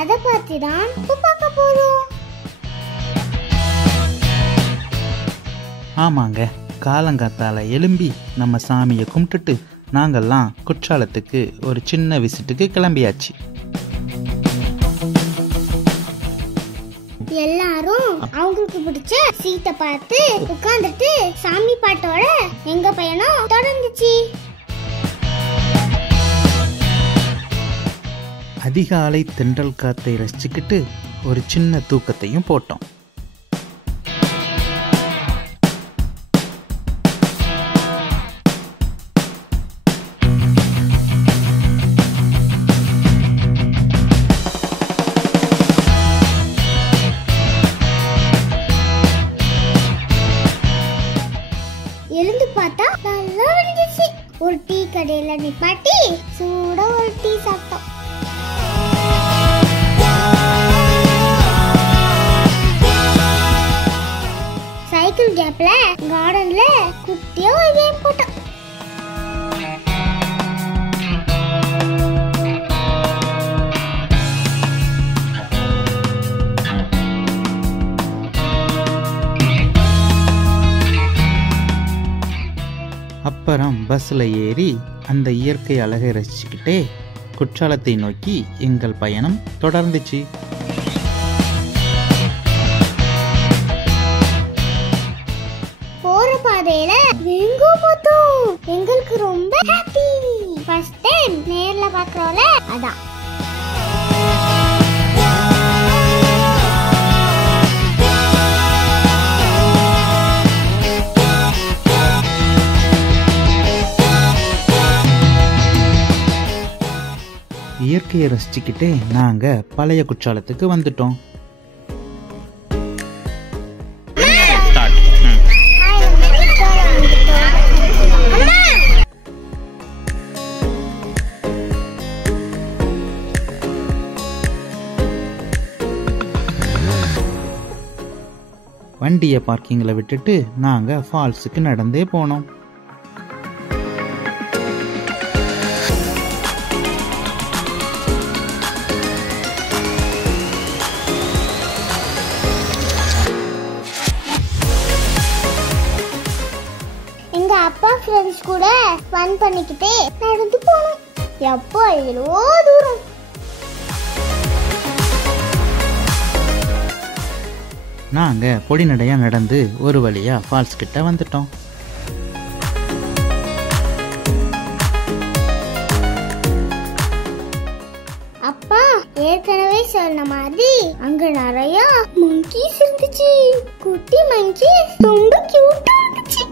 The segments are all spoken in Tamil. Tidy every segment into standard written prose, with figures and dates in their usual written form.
அதை பத்தி தான் பார்க்க போறோம். ஆமாங்க, காலங்காத்தால எழும்பி நம்ம சாமியை கும்பிட்டுட்டு நாங்கெல்லாம் குற்றாலத்துக்கு ஒரு சின்ன விசிட்டுக்கு கிளம்பியாச்சு. எல்லாரும் அவங்களுக்கு பிடிச்ச சீட்டை பார்த்து உட்கார்ந்துட்டு சாமி பாட்டோட எங்க பயணம் தொடர்ந்துச்சு. அதிகாலை தென்றல் காத்தை ரசிச்சுக்கிட்டு ஒரு சின்ன தூக்கத்தையும் போட்டோம். எழுந்து பார்த்தா நல்லா விழுந்துச்சு. ஒரு டீ கடையில நிப்பாட்டி சூட ஒரு டீ சாப்பிட்டோம். சைக்கிள் கேப்ல கார்டன்ல குட்டியா ஒரு கேம் போட்டோம். அப்புறம் பஸ்ல ஏறி அந்த இயற்கை அழகை ரசிச்சுக்கிட்டே குற்றாலத்தை நோக்கி எங்கள் பயணம் தொடர்ந்துச்சு. போற பாதையில எங்கோ பார்த்தோம். எங்களுக்கு ரொம்ப ஹாப்பி. ஃபர்ஸ்ட் டைம் நேர்ல பார்க்கறோம்ல, அதான். இயற்கையை ரசிச்சுக்கிட்டே நாங்க பழைய குற்றாலத்துக்கு வந்துட்டோம். வண்டியை பார்க்கிங்ல விட்டுட்டு நாங்க ஃபால்ஸுக்கு நடந்தே போனோம். அப்பா ஃப்ரெண்ட்ஸ் கூட ஃபன் பண்ணிக்கிட்டே நடந்து போனோம். எப்போ எவ்வளோ தூரம். நாங்க பொடிநடையா நடந்து ஒரு வழியா ஃபால்ஸ் கிட்ட வந்துட்டோம். அப்பா ஏற்கனவே சொன்ன மாதிரி அங்க நிறைய மங்கீஸ் இருந்துச்சு. குட்டி மங்கீஸ் ரொம்ப கியூட்டா இருந்துச்சு.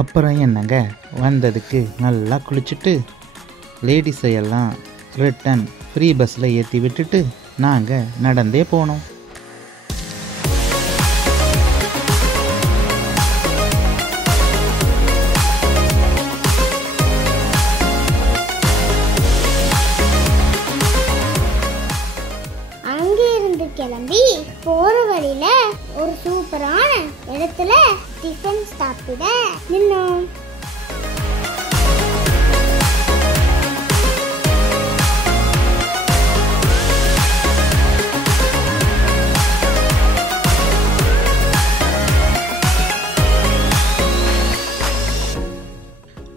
அப்புறம் என்னங்க, வந்ததுக்கு நல்லா குளிச்சுட்டு லேடிஸை எல்லாம் ரிட்டன் ஃப்ரீ பஸ்ஸில் ஏற்றி விட்டுட்டு நாங்கள் நடந்தே போனோம். அங்கிருந்து கிளம்பி போற வழியில ஒரு சூப்பரான இடத்துல டிஃபன் சாப்பிட நின்னோம்.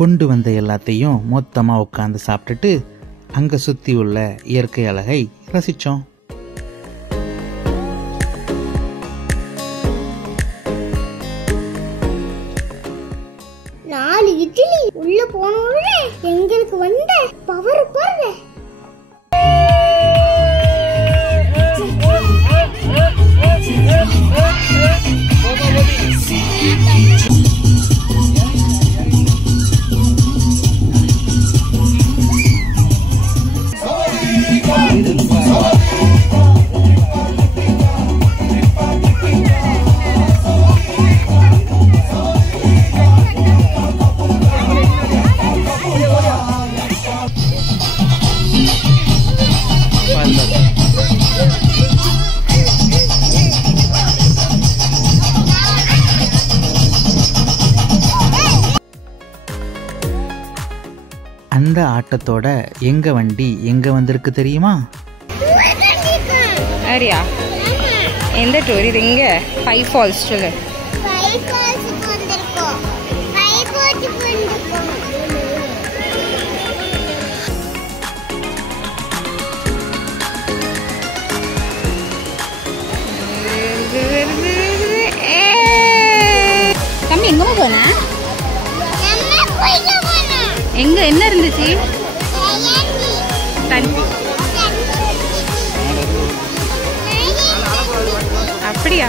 கொண்டு வந்த எல்லாத்தையும் மொத்தமாக உட்காந்து சாப்பிட்டுட்டு அங்கே சுற்றி உள்ள இயற்கை அழகை ரசித்தோம். நாலு இட்லி உள்ள போனோடனே எங்களுக்கு வந்த பவர் பாருங்க. இந்த ஆட்டத்தோட எங்க வண்டி எங்க வந்திருக்கு தெரியுமா? அரியா எந்த டூர் இது? இங்க ஃபைவ் ஃபால்ஸ் சொல்லு. தம்பி எங்கம்மா போனா? எங்க என்ன இருந்துச்சு? தண்ணி. அப்படியா?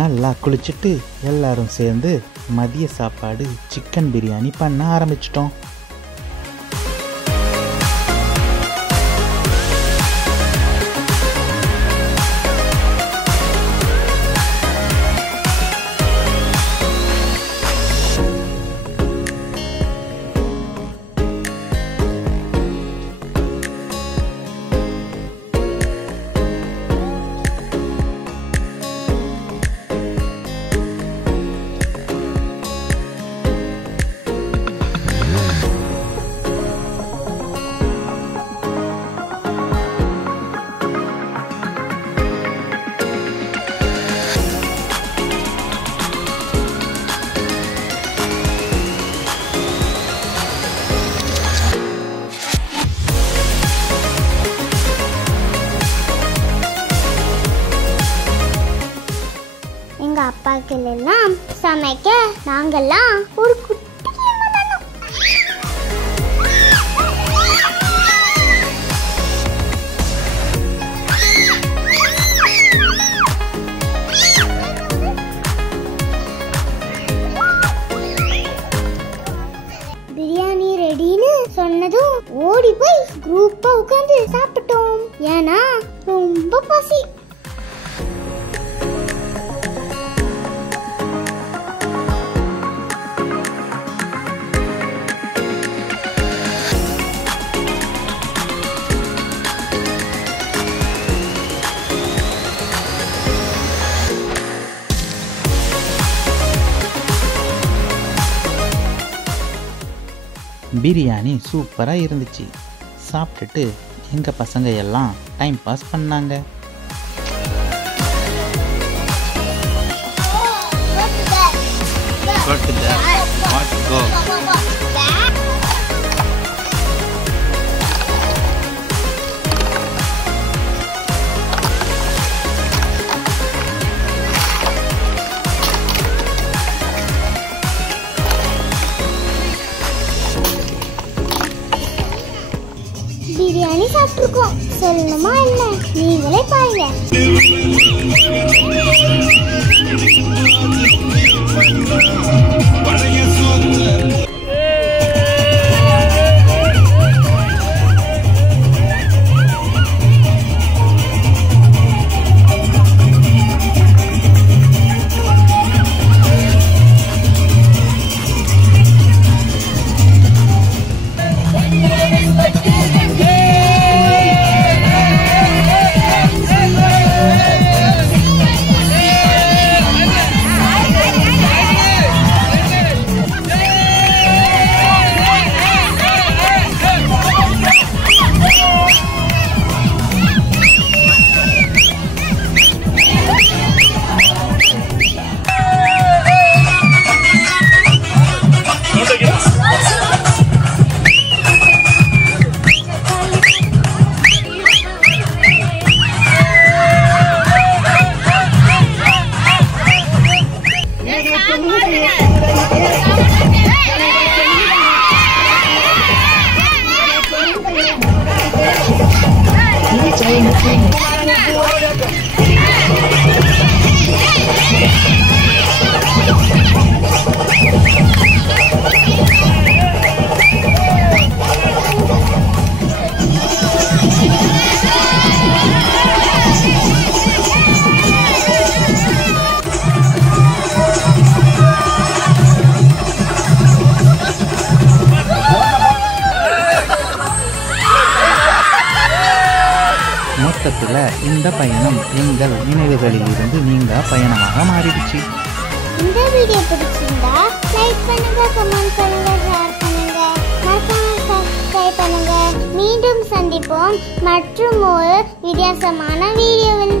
நல்லா குளிச்சுட்டு எல்லாரும் சேர்ந்து மதிய சாப்பாடு சிக்கன் பிரியாணி பண்ண ஆரம்பிச்சிட்டோம். அப்பாக்கெல்லாம் சமைக்க நாங்கெல்லாம் ஒரு குட்டி மனம். பிரியாணி ரெடின்னு சொன்னதும் ஓடி போய் குரூப்பா உட்கார்ந்து சாப்பிட்டோம். ஏன்னா ரொம்ப பசி. பிரியாணி சூப்பராக இருந்துச்சு. சாப்பிட்டுட்டு எங்கள் பசங்க எல்லாம் டைம் பாஸ் பண்ணாங்க. பிரியாணி சாப்பிட்டுருக்கோம். சொல்லணுமா என்ன? நீங்களே பாருங்க. மொத்தத்தில் இந்த பயணம் எங்கள் நினைவுகளில் இருந்து நீங்க பயணமாக மாறிடுச்சு. இந்த வீடியோ பிடிச்சிருந்தா லைக் பண்ணுங்க, கமெண்ட் பண்ணுங்க, ஷேர் பண்ணுங்க, மறக்காம சப்ஸ்கிரைப் பண்ணுங்க. மீண்டும் சந்திப்போம் மற்றும் ஒரு வித்தியாசமான வீடியோவில்.